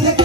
the